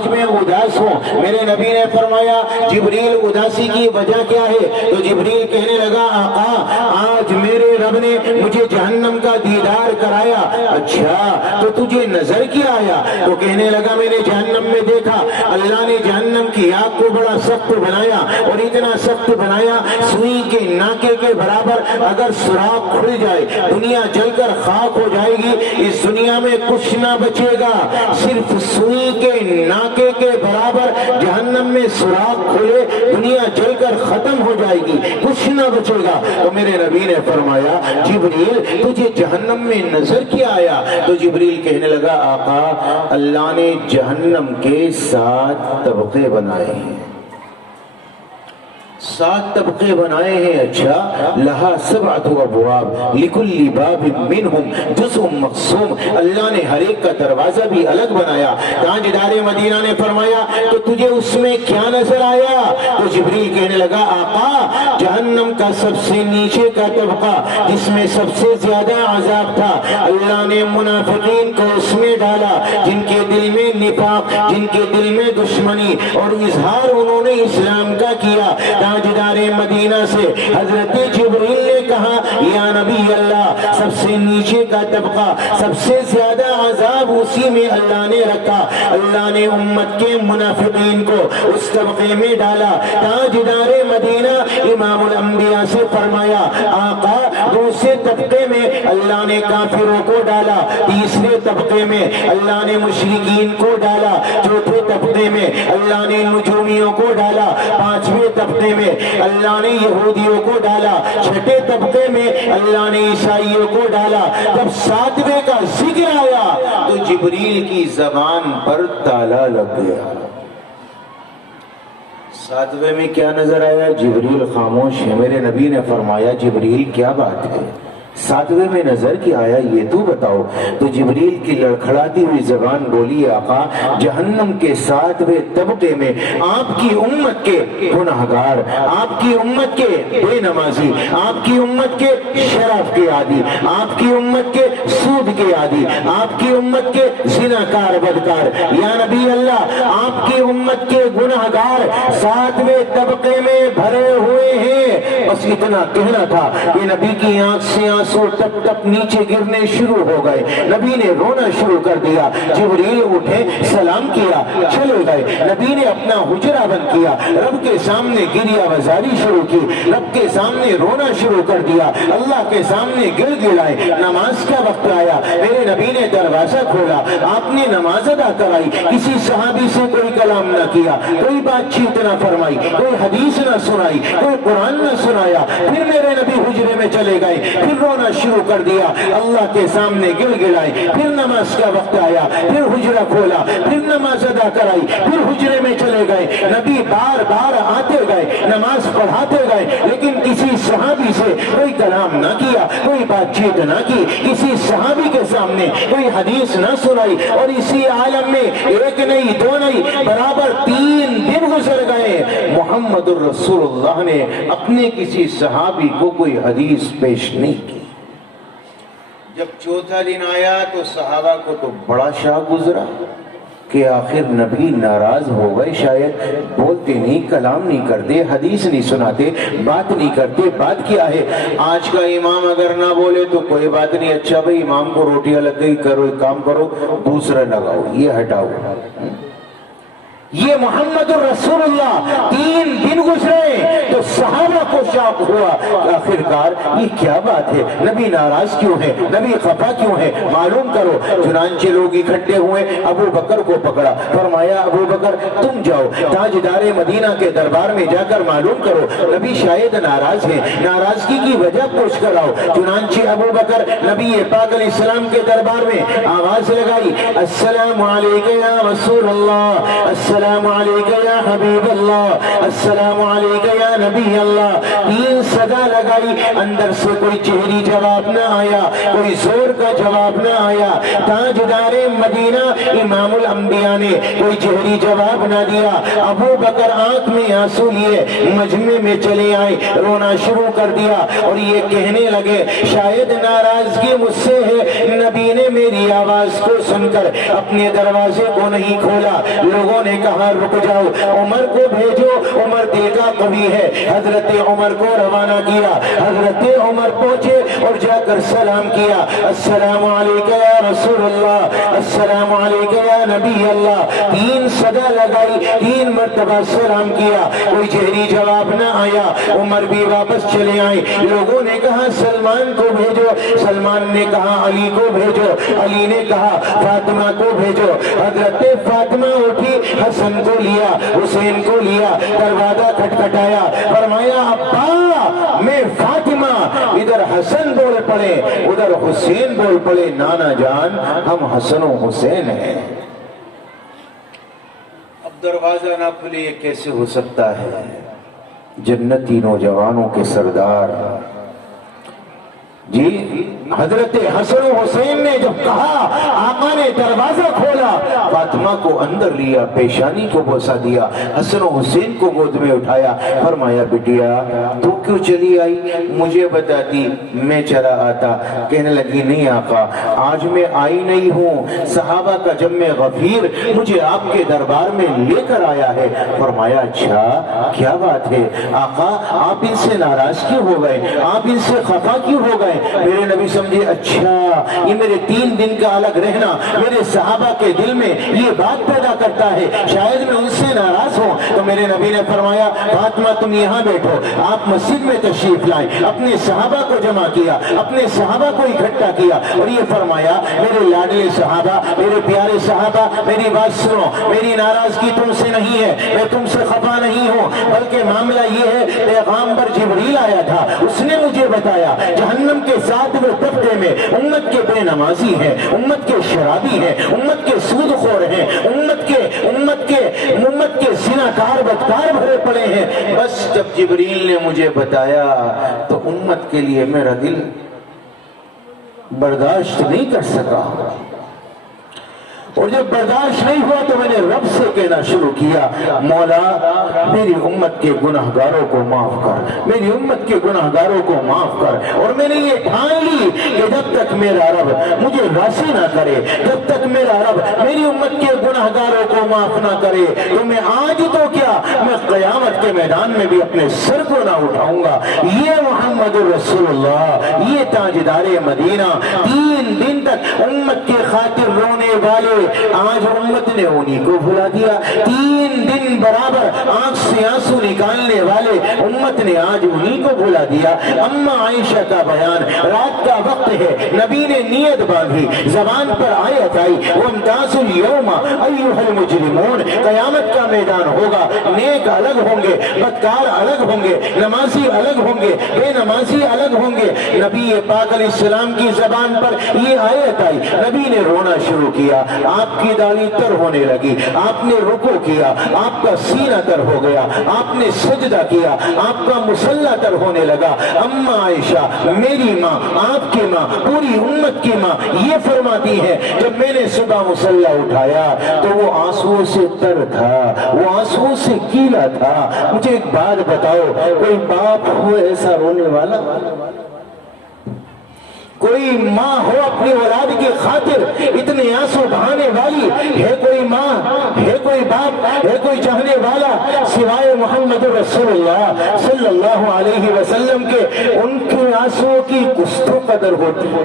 آج میں اداس ہوں۔ میرے نبی نے فرمایا جبریل اداسی کی وجہ کیا ہے؟ تو جبریل کہنے لگا آقا آج میرے رب نے مجھے جہنم کا دیدار کرایا۔ اچھا تو تجھے نظر کیا آیا؟ تو کہنے لگا میں نے جہنم میں دیکھا اللہ نے جہنم کی آگ کو بڑا سخت بنایا، اور اتنا سخت بنایا سوئی کے ناکے کے برابر اگر سوراخ کھل جائے دنیا جل کر خاک ہو جائے گی، اس دنیا میں کچھ نہ بچے گا، صرف سوئی کے ناکے کے برابر جہنم میں سوراخ کھلے دنیا جل کر ختم ہو جائے گی، کچھ نہ بچے گا۔ تو میرے نبی نے فرمایا جبریل تجھے جہنم میں نظر کیا آیا؟ تو جبریل کہنے لگا آقا اللہ نے جہنم کے 7 طبقے بنائے ہیں، 7 طبقے بنائے ہیں۔ اچھا لہا 7 ابواب لکل باب منہم جزء مقسوم، اللہ نے ہر ایک کا دروازہ بھی الگ بنایا۔ تاجدار مدینہ نے فرمایا تو تجھے اس میں کیا نظر آیا؟ تو جبریل کہنے لگا آقا جہنم کا سب سے نیچے کا طبقہ جس میں سب سے زیادہ عذاب تھا اللہ نے منافقین کو اس میں ڈالا، جن کے دل میں نفاق، جن کے دل میں دشمنی اور اظہار انہوں نے اسلام کا کیا۔ تاجدار مدینہ سے حضرت جبریل نے کہا یا نبی اللہ سب سے نیچے کا طبقہ سب سے زیادہ عذاب اسی میں اللہ نے رکھا، اللہ نے امت کے منافقین کو اس طبقے میں ڈالا۔ تاجدار مدینہ امام الانبیاء سے فرمایا آقا دوسرے طبقے میں اللہ نے کافروں کو ڈالا، تیسرے طبقے میں اللہ نے مشرکین کو ڈالا، چوتھے طبقے میں اللہ نے نجومیوں کو ڈالا، 5ویں طبقے میں اللہ نے یہودیوں کو ڈالا، 6ٹھے طبقے میں اللہ نے عیسائیوں کو ڈالا۔ جب 7ویں کا ذکر آیا تو جبریل کی زبان پر تالا لگ گیا۔ 7ویں میں کیا نظر آیا؟ جبریل خاموش ہے۔ میرے نبی نے فرمایا جبریل کیا بات ہے؟ 7ویں میں نظر کیا آیا یہ تو بتاؤ۔ تو جبریل کی لڑکھڑاتی ہوئی زبان بولی آقا جہنم کے 7ویں طبقے میں آپ کی امت کے گناہگار، آپ کی امت کے بے نمازی، آپ کی امت کے شراب کے عادی، آپ کی امت کے سود کے عادی، آپ کی امت کے زناکار بدکار، یا نبی اللہ آپ کی امت کے گناہگار 7ویں طبقے میں بھرے ہوئے ہیں۔ بس اتنا کہنا تھا کہ نبی کی آنکھ سے آنسو ٹپ ٹپ نیچے گرنے شروع ہو گئے، نبی نے رونا شروع کر دیا۔ جبریل اٹھے سلام کیا چلے گئے، نبی نے اپنا حجرہ بند کیا، رب کے سامنے گریہ وزاری شروع کی، رب کے سامنے رونا شروع کر دیا، اللہ کے سامنے گڑ گڑائے۔ نماز کا وقت آیا، میرے نبی نے دروازہ کھولا، آپ نے نماز ادا کرائی، کسی صحابی سے کوئی کلام نہ کیا، کوئی بات چیت نہ فرمائی، کوئی حدیث نہ سنائی، کوئی قرآن نہ سنایا۔ پھر میرے نبی حجرے میں چلے گئے، پھر رونا شروع کر دیا، اللہ کے سامنے گڑ گڑائے۔ پھر نماز کا وقت آیا، پھر حجرہ کھولا، پھر نماز ادا کرائی، پھر حجرے میں چلے گئے۔ نبی بار بار آتے گئے، نماز پڑھاتے گئے، لیکن کسی صحابی سے کوئی کلام نہ کیا، کوئی بات چیت نہ کی، کسی صحابی کے سامنے کوئی حدیث نہ سنائی۔ اور اسی عالم میں ایک نہیں دو نہیں برابر 3 دن گزر گئے، محمد الرسول اللہ نے اپنے کسی صحابی کو کوئی حدیث پیش نہیں کی۔ جب 4تھا دن آیا تو صحابہ کو تو بڑا شاک گزرا کہ آخر نبی ناراض ہو گئے، شاید بولتے نہیں، کلام نہیں کرتے، حدیث نہیں سناتے، بات نہیں کرتے۔ بات کیا ہے؟ آج کا امام اگر نہ بولے تو کوئی بات نہیں، اچھا بھائی امام کو روٹیاں لگ گئی، کرو ایک کام کرو دوسرا لگاؤ، یہ ہٹاؤ۔ یہ محمد الرسول اللہ 3 دن گزرے تو صحابہ کو شوق ہوا آخرکار یہ کیا بات ہے، نبی ناراض کیوں ہے، نبی خفا کیوں ہے، معلوم کرو۔ چنانچہ لوگ اکٹھے ہوئے، ابو بکر کو پکڑا، فرمایا ابو بکر تم جاؤ تاجدار مدینہ کے دربار میں جا کر معلوم کرو نبی شاید ناراض ہے، ناراضگی کی وجہ پوچھ کر آؤ۔ چنانچہ ابو بکر نبی پاک علیہ السلام کے دربار میں آواز لگائی، السلام علیکم یا رسول اللہ، السلام السلام علیکہ یا حبیب اللہ، السلام علیکہ یا نبی اللہ، 3 صدا لگائی، اندر سے کوئی چہری جواب نہ آیا، کوئی زور کا جواب نہ آیا۔ تاجدار مدینہ امام الانبیاء نے کوئی چہری جواب نہ دیا۔ ابو بکر آنکھ میں آنسو لیے مجمع میں چلے آئے، رونا شروع کر دیا اور یہ کہنے لگے شاید ناراضگی مجھ سے ہے، نبی نے میری آواز کو سن کر اپنے دروازے کو نہیں کھولا۔ لوگوں نے کہا رک جاؤ، عمر کو بھیجو، عمر دل کا قوی ہے۔ حضرت عمر کو روانہ کیا، حضرت عمر پہنچے اور جا کر سلام کیا، السلام علیکہ یا رسول اللہ، السلام علیکہ یا نبی اللہ۔ 3 صدا لگائی، 3 مرتبہ سلام کیا، کوئی جہری جواب نہ آیا۔ عمر بھی واپس چلے آئے، لوگوں نے کہا سلمان کو بھیجو، سلمان نے کہا علی کو بھیجو، علی نے کہا فاطمہ کو بھیجو۔ حضرت فاطمہ اٹھی، حسن کو لیا، حسین کو لیا، دروازہ کھٹکھٹایا، فرمایا ابا میں فاطمہ، ادھر حسن بول پڑے ادھر حسین بول پڑے، نانا جان ہم حسن و حسین ہیں۔ اب دروازہ نہ کھلے یہ کیسے ہو سکتا ہے؟ جنتی نوجوانوں کے سردار جی حضرت حسن و حسین نے جب کہا، آقا نے دروازہ کھولا، فاطمہ کو اندر لیا، پیشانی کو بوسہ دیا، حسن و حسین کو گود میں اٹھایا، فرمایا بٹیا تو کیوں چلی آئی؟ مجھے بتاتی میں چلا آتا۔ کہنے لگی نہیں آقا آج میں آئی نہیں ہوں، صحابہ کا جمع غفیر مجھے آپ کے دربار میں لے کر آیا ہے۔ فرمایا اچھا کیا بات ہے آقا، آپ ان سے ناراض کیوں ہو گئے، آپ ان سے خفا کیوں ہو گئے؟ میرے نبی سمجھے اچھا یہ میرے 3 دن کا الگ رہنا میرے صحابہ کے دل میں یہ بات پیدا کرتا ہے، شاید میں ان سے ناراض ہوں۔ تو میرے نبی نے فرمایا فاطمہ تم یہاں بیٹھو، آپ مسجد میں تشریف لائیں، اپنے صحابہ کو جمع کیا، اپنے صحابہ کو اکٹھا کیا اور یہ فرمایا میرے لاڈلے صحابہ، میرے پیارے صحابہ میری بات سنو، میری ناراضگی تم سے نہیں ہے، میں تم سے خفا نہیں ہوں، بلکہ معاملہ یہ ہے پیغامبر جبریل آیا تھا، اس نے مجھے بتایا جہنم کے 7ویں طبقے میں امت کے بے نمازی ہیں، امت کے شرابی ہیں، امت کے سود خور ہیں، امت کے زناکار بدکار بھرے پڑے ہیں۔ بس جب جبریل نے مجھے بتایا تو امت کے لیے میرا دل برداشت نہیں کر سکا، اور جب برداشت نہیں ہوا تو میں نے رب سے کہنا شروع کیا مولا میری امت کے گناہگاروں کو معاف کر، میری امت کے گناہگاروں کو معاف کر۔ اور میں نے یہ ٹھان لی کہ جب تک میرا رب مجھے راضی نہ کرے، جب تک میرا رب میری امت کے گناہگاروں کو معاف نہ کرے تو میں آج تو کیا میں قیامت کے میدان میں بھی اپنے سر کو نہ اٹھاؤں گا۔ یہ محمد رسول اللہ، یہ تاجدار مدینہ 3 دن تک امت کے خاطر رونے والے آج امت نے انہی کو بھلا دیا۔ 3 دن برابر آنکھ سے آنسو نکالنے والے امت نے آج انہی کو بھلا دیا۔ اما عائشہ کا بیان، رات کا وقت ہے، نبی نے نیت باندھی، زبان پر آیت آئی وَامْتَازُوا الْيَوْمَ أَيُّهَا الْمُجْرِمُونَ، قیامت کا میدان ہوگا، نیک الگ ہوں گے، بدکار الگ ہوں گے، نمازی الگ ہوں گے، بے نمازی الگ ہوں گے۔ نبی پاک علیہ السلام کی زبان پر یہ آیت آئی، نبی نے رونا شروع کیا، آپ کی داڑھی تر ہونے لگی، آپ نے رکوع کیا، آپ کا سینہ تر ہو گیا، آپ نے سجدہ کیا، آپ کا مسلح تر ہونے لگا۔ اما عائشہ میری ماں، آپ کی ماں، پوری امت کی ماں یہ فرماتی ہے جب میں نے صبح مسلح اٹھایا تو وہ آنسوؤں سے تر تھا، وہ آنسوؤں سے گیلا تھا۔ مجھے ایک بات بتاؤ، کوئی باپ ہو ایسا رونے والا؟ کوئی ماں ہو اپنی اولاد کی خاطر اتنے آنسو بہانے والی؟ ہے کوئی ماں، ہے کوئی باپ، ہے کوئی چاہنے والا سوائے محمد رسول اللہ صلی اللہ علیہ وسلم کے؟ ان کے آنسو کی کچھ تو قدر ہوتی ہے،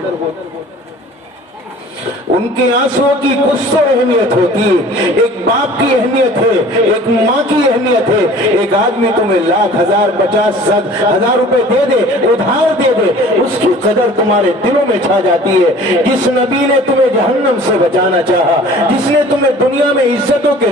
ان کے آنسو کی کچھ تو اہمیت ہوتی ہے۔ ایک باپ کی اہمیت ہے، ایک ماں کی اہمیت ہے۔ ایک آدمی تمہیں 1,00,000 1,000 50 1,000 روپے دے دے، ادھار دے دے، اس کی قدر تمہارے دلوں میں چھا جاتی ہے۔ جس نبی نے تمہیں جہنم سے بچانا چاہا، جس نے تمہیں دنیا میں عزتوں کے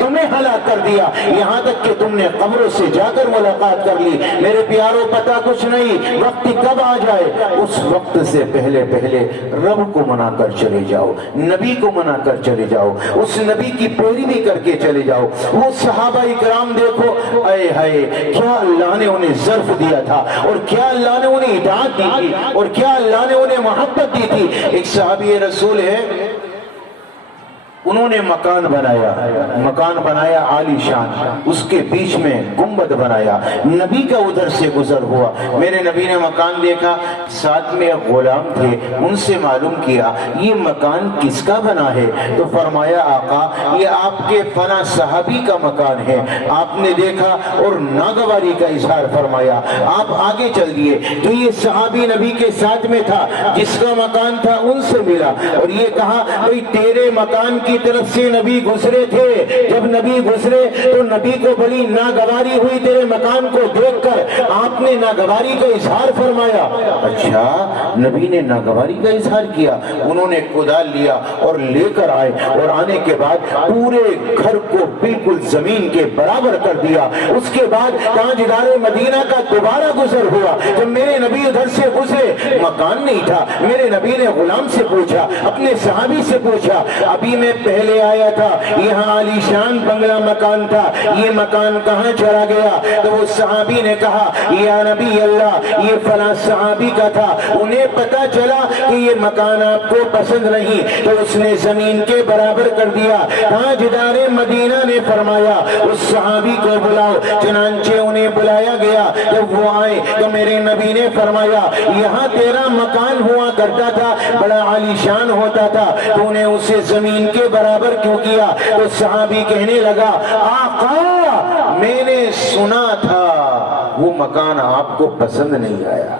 تمہیں ہلاک کر دیا، یہاں تک کہ تم نے قبروں سے جا کر ملاقات کر لی۔ میرے پیاروں پتہ کچھ نہیں وقت کب آ جائے، اس وقت سے پہلے رب کو منا کر چلے جاؤ، نبی کو منا کر چلے جاؤ، اس نبی کی پیروی کر کے چلے جاؤ۔ وہ صحابہ کرام دیکھو، اے ہائے کیا اللہ نے انہیں ظرف دیا تھا، اور کیا اللہ نے انہیں اطاعت دی تھی، اور کیا اللہ نے انہیں محبت دی تھی۔ ایک صحابی رسول ہے، انہوں نے مکان بنایا عالی شان، اس کے بیچ میں گنبد بنایا، نبی کا ادھر سے گزر ہوا، میرے نبی نے مکان دیکھا، ساتھ میں ایک غلام تھے، ان سے معلوم کیا یہ مکان کس کا بنا ہے؟ تو فرمایا آقا یہ آپ کے فلاں صحابی کا مکان ہے۔ آپ نے دیکھا اور ناگواری کا اظہار فرمایا، آپ آگے چل دیے تو یہ صحابی نبی کے ساتھ میں تھا، جس کا مکان تھا ان سے ملا، اور یہ کہا بھئی تیرے مکان کی طرف سے نبی گزرے تھے، جب نبی گزرے تو نبی کو بڑی ناگواری ہوئی تیرے مکان کو دیکھ کر، آپ نے ناگواری کا اظہار فرمایا۔ اچھا نبی نے ناگواری کا اظہار کیا، انہوں نے کدال لیا اور لے کر آئے، اور آنے کے بعد پورے گھر کو بالکل زمین کے برابر کر دیا۔ اس کے بعد تاجدار مدینہ کا دوبارہ گزر ہوا، جب میرے نبی ادھر سے گزرے مکان نہیں تھا، میرے نبی نے غلام سے پوچھا، اپنے صحابی سے پوچھا، ابھی میں پہلے آیا تھا یہاں عالی شان بنگلہ مکان تھا، یہ مکان کہاں چلا گیا؟ تو وہ صحابی نے کہا یا نبی اللہ یہ فلاں صحابی کا تھا، انہیں پتا چلا کہ یہ مکان آپ کو پسند نہیں تو اس نے زمین کے برابر کر دیا۔ تاجدار مدینہ نے فرمایا اس صحابی کو بلاؤ، چنانچہ انہیں بلایا گیا۔ جب وہ آئے تو میرے نبی نے فرمایا یہاں تیرا مکان ہوا کرتا تھا، بڑا عالی شان ہوتا تھا، تو نے اسے زمین کے برابر کیوں کیا؟ تو صحابی کہنے لگا آقا میں نے سنا تھا وہ مکان آپ کو پسند نہیں آیا،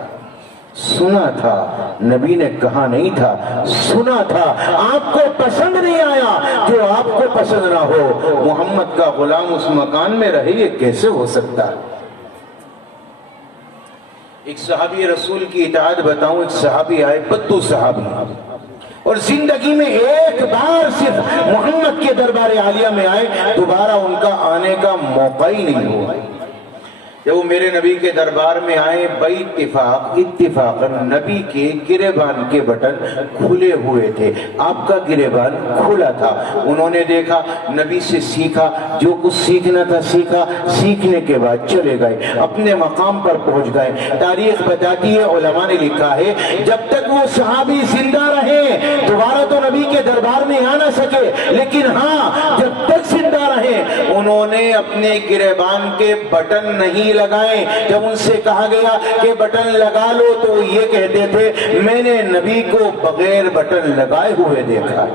سنا تھا، نبی نے کہا نہیں تھا، سنا تھا آپ کو پسند نہیں آیا، جو آپ کو پسند نہ ہو محمد کا غلام اس مکان میں رہے یہ کیسے ہو سکتا؟ ایک صحابی رسول کی اطاعت بتاؤں، ایک صحابی آئے بدو صحابی، اور زندگی میں ایک بار صرف محمد کے دربار عالیہ میں آئے، دوبارہ ان کا آنے کا موقع ہی نہیں ہوا۔ جب وہ میرے نبی کے دربار میں آئے بے اتفاقاً نبی کے گریبان کے بٹن کھلے ہوئے تھے، آپ کا گریبان کھلا تھا۔ انہوں نے دیکھا، نبی سے سیکھا، جو کچھ سیکھنا تھا سیکھا، سیکھنے کے بعد چلے گئے، اپنے مقام پر پہنچ گئے۔ تاریخ بتاتی ہے، علماء نے لکھا ہے جب تک وہ صحابی زندہ رہے دوبارہ تو نبی کے دربار میں آ نہ سکے، لیکن ہاں جب تک زندہ رہے انہوں نے اپنے گریبان کے بٹن نہیں لگائیں۔ جب ان سے کہا گیا کہ بٹن لگا لو تو یہ کہتے تھے میں نے نبی کو بغیر بٹن لگائے ہوئے دیکھا۔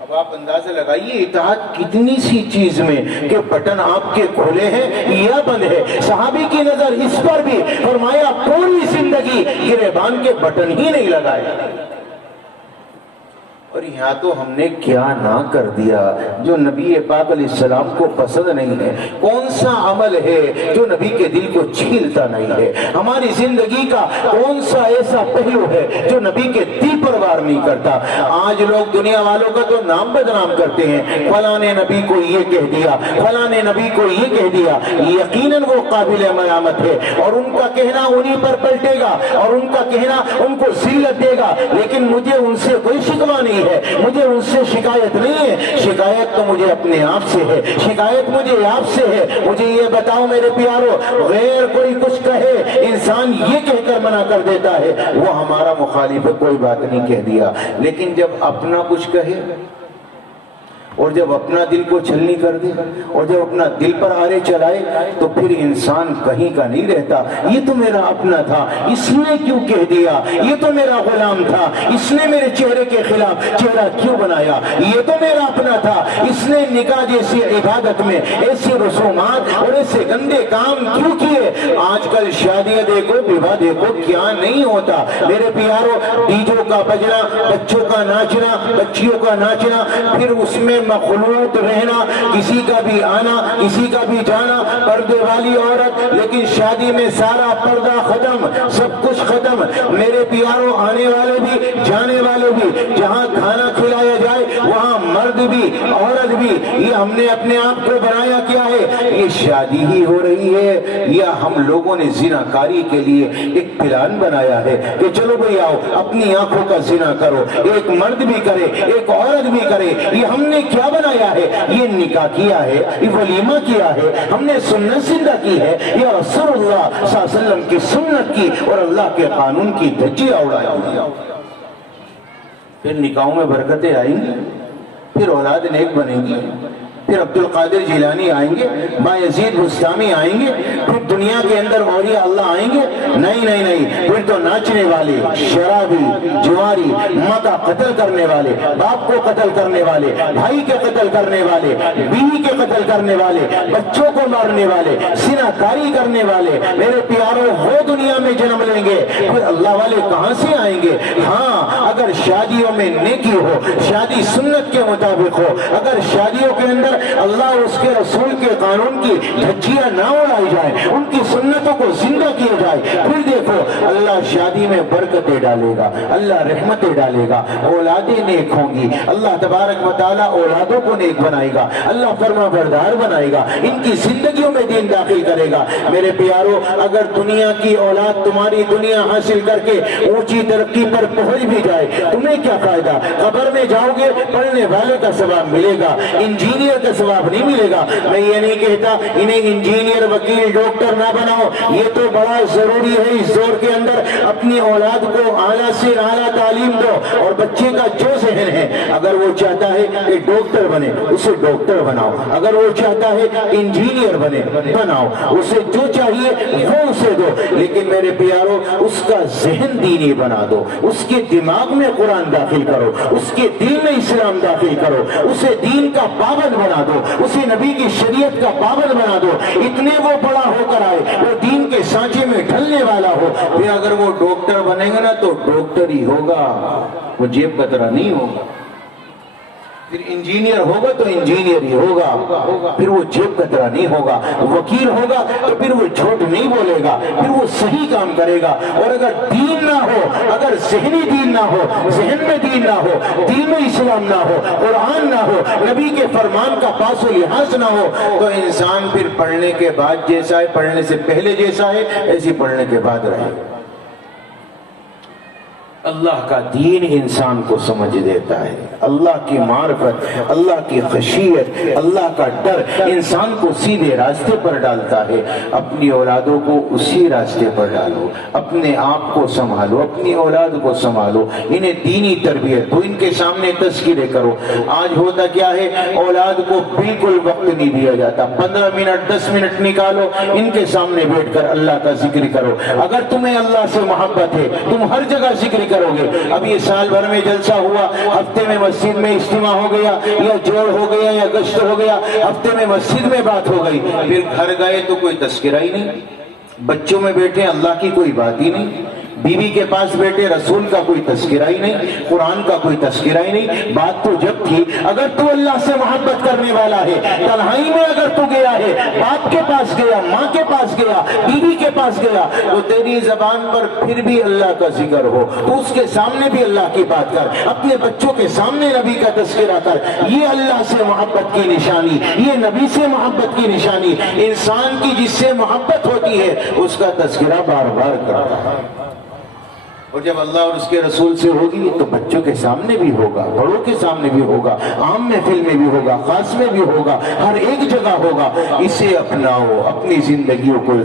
اب آپ اندازہ لگائیے اطاعت کتنی سی چیز میں کہ بٹن آپ کے کھلے ہیں یا بند ہے۔ صحابی کی نظر اس پر بھی، فرمایا پوری زندگی گریبان کے بٹن ہی نہیں لگائے۔ اور یہاں تو ہم نے کیا نہ کر دیا جو نبی پاک علیہ السلام کو پسند نہیں ہے۔ کون سا عمل ہے جو نبی کے دل کو چھیلتا نہیں ہے؟ ہماری زندگی کا کون سا ایسا پہلو ہے جو نبی کے دل پر وار نہیں کرتا؟ آج لوگ دنیا والوں کا تو نام بدنام کرتے ہیں، فلاں نے نبی کو یہ کہہ دیا، فلاں نے نبی کو یہ کہہ دیا، یقیناً وہ قابل ملامت ہے اور ان کا کہنا انہی پر پلٹے گا اور ان کا کہنا ان کو ذلت دے گا، لیکن مجھے ان سے کوئی شکوہ نہیں ہے، مجھے ان سے شکایت نہیں ہے، شکایت تو مجھے اپنے آپ سے ہے، شکایت مجھے آپ سے ہے۔ مجھے یہ بتاؤ میرے پیارو، غیر کوئی کچھ کہے انسان یہ کہہ کر منع کر دیتا ہے وہ ہمارا مخالف ہے، کوئی بات نہیں کہہ دیا، لیکن جب اپنا کچھ کہے اور جب اپنا دل کو چھلنی کر دے اور جب اپنا دل پر آرے چلائے تو پھر انسان کہیں کا نہیں رہتا۔ یہ تو میرا اپنا تھا، اس نے کیوں کہہ دیا؟ یہ تو میرا غلام تھا، اس نے میرے چہرے کے خلاف چہرہ کیوں بنایا؟ یہ تو میرا اپنا تھا، اس نے نکاح جیسی عبادت میں ایسی رسومات اور ایسے گندے کام کیوں کیے؟ آج کل شادیاں دیکھو، بیوہ دیکھو، کیا نہیں ہوتا میرے پیارو، ڈیجوں کا بجنا، بچوں کا ناچنا، بچیوں کا ناچنا، پھر اس میں مخلوط رہنا، کسی کا بھی آنا کسی کا بھی جانا، پردے والی عورت، لیکن شادی میں سارا پردہ ختم، سب کچھ ختم میرے پیاروں، آنے والے بھی جانے والے بھی، جہاں کھانا کھلایا جائے وہاں مرد بھی عورت بھی، یہ ہم نے اپنے آپ کو بنایا کیا ہے؟ یہ شادی ہی ہو رہی ہے یا ہم لوگوں نے زناکاری کے لیے ایک پلان بنایا ہے کہ چلو بھئی آؤ اپنی آنکھوں کا زنا کرو، ایک مرد بھی کرے ایک عورت بھی کرے؟ یہ ہم نے کیا بنایا ہے؟ یہ نکاح کیا ہے، یہ ولیمہ کیا ہے، ہم نے سنت زندہ کی ہے یا رسول اللہ صلی اللہ علیہ وسلم کی سنت کی اور اللہ کے قانون کی دھجیاں اڑائی؟ پھر نکاحوں میں برکتیں آئیں گی، پھر اولاد نیک بنے گی، پھر عبد القادر جیلانی آئیں گے، بایزید بستامی آئیں گے، پھر دنیا کے اندر اولیاء اللہ آئیں گے؟ نہیں نہیں نہیں، پھر تو ناچنے والے، شرابی، جواری، ماں کا قتل کرنے والے، باپ کو قتل کرنے والے، بھائی کے قتل کرنے والے، بیوی کے قتل کرنے والے، بچوں کو مارنے والے، زناکاری کرنے والے، میرے پیاروں وہ دنیا میں جنم لیں گے، پھر اللہ والے کہاں سے آئیں گے؟ ہاں اگر شادیوں میں نیکی ہو، شادی سنت کے مطابق ہو، اگر شادیوں کے اندر اللہ اور اس کے رسول کے قانون کی دھجیاں نہ اڑائی جائے، ان کی سنتوں کو زندہ کیا جائے، پھر دیکھو اللہ شادی میں برکتیں ڈالے گا، اللہ رحمتیں ڈالے گا، اولادیں نیک ہوں گی، اللہ تبارک و تعالیٰ اولادوں کو نیک بنائے گا، اللہ فرما بردار بنائے گا، ان کی زندگیوں میں دین داخل کرے گا۔ میرے پیاروں اگر دنیا کی اولاد تمہاری دنیا حاصل کر کے اونچی ترقی پر پہنچ بھی جائے تمہیں کیا فائدہ؟ قبر میں جاؤ گے پڑھنے والے کا ثواب ملے گا، انجینئر کا ثواب نہیں ملے گا۔ میں یہ نہیں کہتا انہیں انجینئر وکیل ڈاکٹر نہ بناؤ، یہ تو بڑا ضروری ہے اس دور کے اندر، اپنی اولاد کو اعلیٰ سے اعلیٰ تعلیم دو، اور بچے کا جو ذہن ہے اگر وہ چاہتا ہے کہ ڈاکٹر بنے اسے ڈاکٹر بناؤ، اگر وہ چاہتا ہے انجینئر بنے بناؤ، اسے جو چاہیے وہ اسے دو، لیکن میرے پیاروں اس کا ذہن دینی بنا دو، اس کے دماغ میں قرآن داخل کرو، اس کے دل میں اسلام داخل کرو، اسے دین کا پابند بنا دو، اسے نبی کی شریعت کا پابند بنا دو، اتنے وہ بڑا ہو کر آئے وہ دین کے سانچے میں ڈھلنے والا ہو، پھر اگر وہ ڈاکٹر بنے گا نا تو ڈاکٹر ہی ہوگا، وہ جیب کترا نہیں ہوگا، پھر انجینئر ہوگا تو انجینئر ہی ہوگا، پھر وہ جیب کترا نہیں ہوگا، وکیل ہوگا تو پھر وہ جھوٹ نہیں بولے گا، پھر وہ صحیح کام کرے گا۔ اور اگر دین نہ ہو، اگر ذہنی دین نہ ہو، ذہن میں دین نہ ہو، دین میں اسلام نہ ہو، قرآن نہ ہو، نبی کے فرمان کا پاس و لحاظ نہ ہو، تو انسان پھر پڑھنے کے بعد جیسا ہے، پڑھنے سے پہلے جیسا ہے ایسی پڑھنے کے بعد رہے گا۔ اللہ کا دین انسان کو سمجھ دیتا ہے، اللہ کی معرفت، اللہ کی خشیت، اللہ کا ڈر انسان کو سیدھے راستے پر ڈالتا ہے۔ اپنی اولادوں کو اسی راستے پر ڈالو، اپنے آپ کو سنبھالو، اپنی اولاد کو سنبھالو، انہیں دینی تربیت دو، ان کے سامنے تذکرے کرو۔ آج ہوتا کیا ہے، اولاد کو بالکل وقت نہیں دیا جاتا، 15 منٹ 10 منٹ نکالو، ان کے سامنے بیٹھ کر اللہ کا ذکر کرو۔ اگر تمہیں اللہ سے محبت ہے تم ہر جگہ ذکر کرو گے۔ اب یہ سال بھر میں جلسہ ہوا، ہفتے میں مسجد میں اجتماع ہو گیا یا جوڑ ہو گیا یا گشت ہو گیا، ہفتے میں مسجد میں بات ہو گئی، پھر گھر گئے تو کوئی تذکرہ ہی نہیں، بچوں میں بیٹھے اللہ کی کوئی بات ہی نہیں، بیوی کے پاس بیٹھے رسول کا کوئی تذکرہ ہی نہیں، قرآن کا کوئی تذکرہ ہی نہیں۔ بات تو جب تھی اگر تو اللہ سے محبت کرنے والا ہے، تنہائی میں اگر تو گیا ہے، باپ کے پاس گیا، ماں کے پاس گیا، بیوی کے پاس گیا، تو تیری زبان پر پھر بھی اللہ کا ذکر ہو، تو اس کے سامنے بھی اللہ کی بات کر، اپنے بچوں کے سامنے نبی کا تذکرہ کر۔ یہ اللہ سے محبت کی نشانی، یہ نبی سے محبت کی نشانی، انسان کی جس سے محبت ہوتی ہے اس کا تذکرہ بار بار کرتا ہے۔ اور جب اللہ اور اس کے رسول سے ہوگی تو بچوں کے سامنے بھی ہوگا، بڑوں کے سامنے بھی ہوگا، عام محفل میں بھی ہوگا، خاص میں بھی ہوگا، ہر ایک جگہ ہوگا۔ اسے اپناؤ، اپنی زندگیوں کو